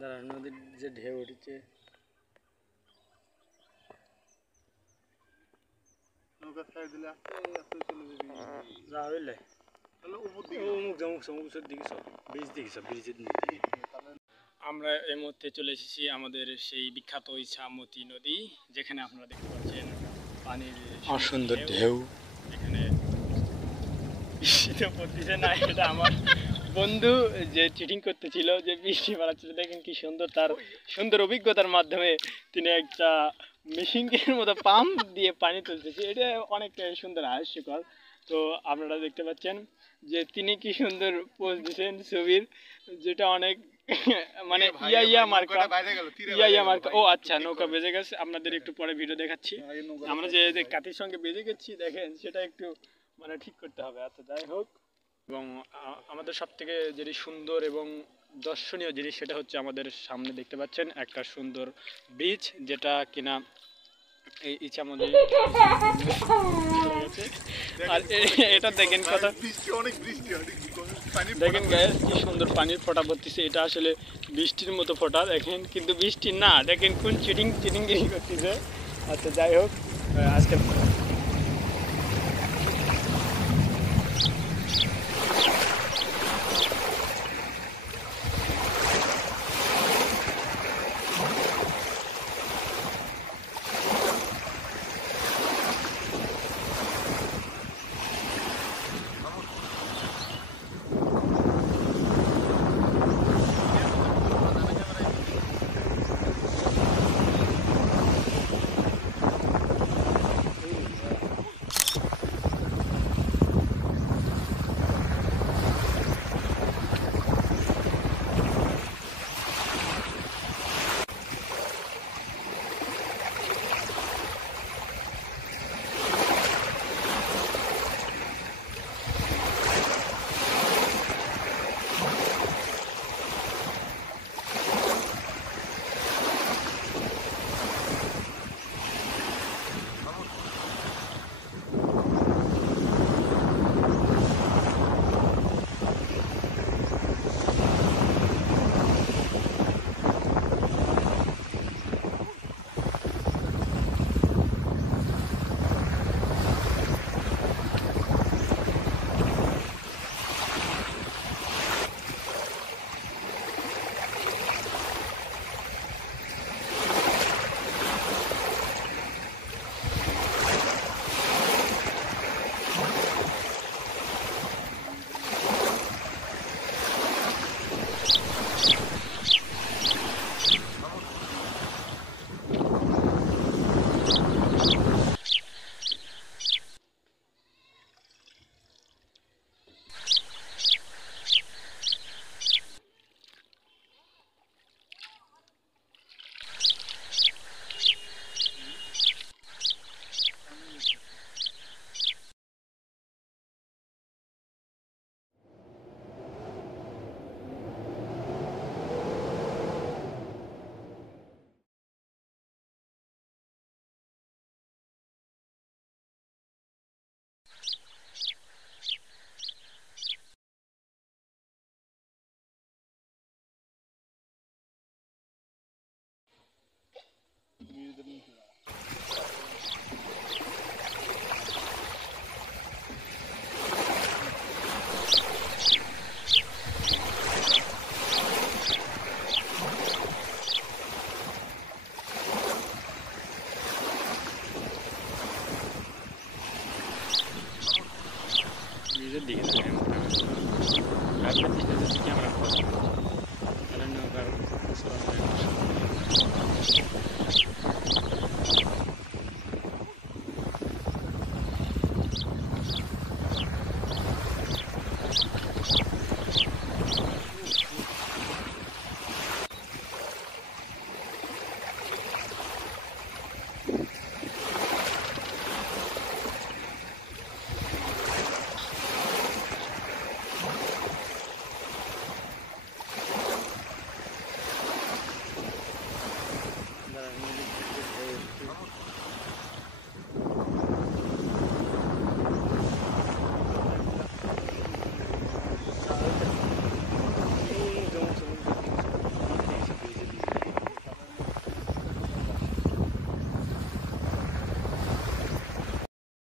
দাঁড়া, নদীর যে ঢেউ উঠেছে, নৌকা ছেড়ে দিলে আস্তে আস্তে চলে যাবি। যা হইলে আমরা এই মুহূর্তে চলে এসেছি আমাদের সেই বিখ্যাত ইছামতি নদী, যেখানে আপনারা দেখতে পাচ্ছেন পানির অসুন্দর ঢেউ। এখানে বৃষ্টিতে পড়তেছে না, এটা আমার বন্ধু যে চিটিং করতেছিল, যে বৃষ্টি বাড়াচ্ছিল। দেখেন কি সুন্দর, তার সুন্দর অভিজ্ঞতার মাধ্যমে তিনি একটা মেশিনের মতো পাম্প দিয়ে পানি তুলতেছে। এটা অনেকটা সুন্দর হাস্যকর। তো আপনারা দেখতে পাচ্ছেন যে তিনি কি সুন্দর পোজ দিচ্ছেন ছবির, যেটা অনেক মানে ইয়া মার্কা। ও আচ্ছা, নৌকা বেজে গেছে, আপনাদের একটু পরে ভিডিও দেখাচ্ছি। আমরা যে কাতির সঙ্গে বেজে গেছি দেখেন, সেটা একটু মানে ঠিক করতে হবে। আচ্ছা, যাই হোক। এবং আমাদের সব থেকে যেটি সুন্দর এবং দর্শনীয় জিনিস, সেটা হচ্ছে আমাদের সামনে দেখতে পাচ্ছেন একটা সুন্দর ব্রিজ, যেটা কিনা এই ইছামতি। আর এটা দেখেন কথা, দেখেন গায়ে কি সুন্দর পানির ফোঁটা পড়তেছে। এটা আসলে বৃষ্টির মতো ফোঁটা দেখেন, কিন্তু বৃষ্টি না। দেখেন কোন চিটিংগিরি করতেছে। আচ্ছা, যাই হোক, আজকে ব্রিজের দিকে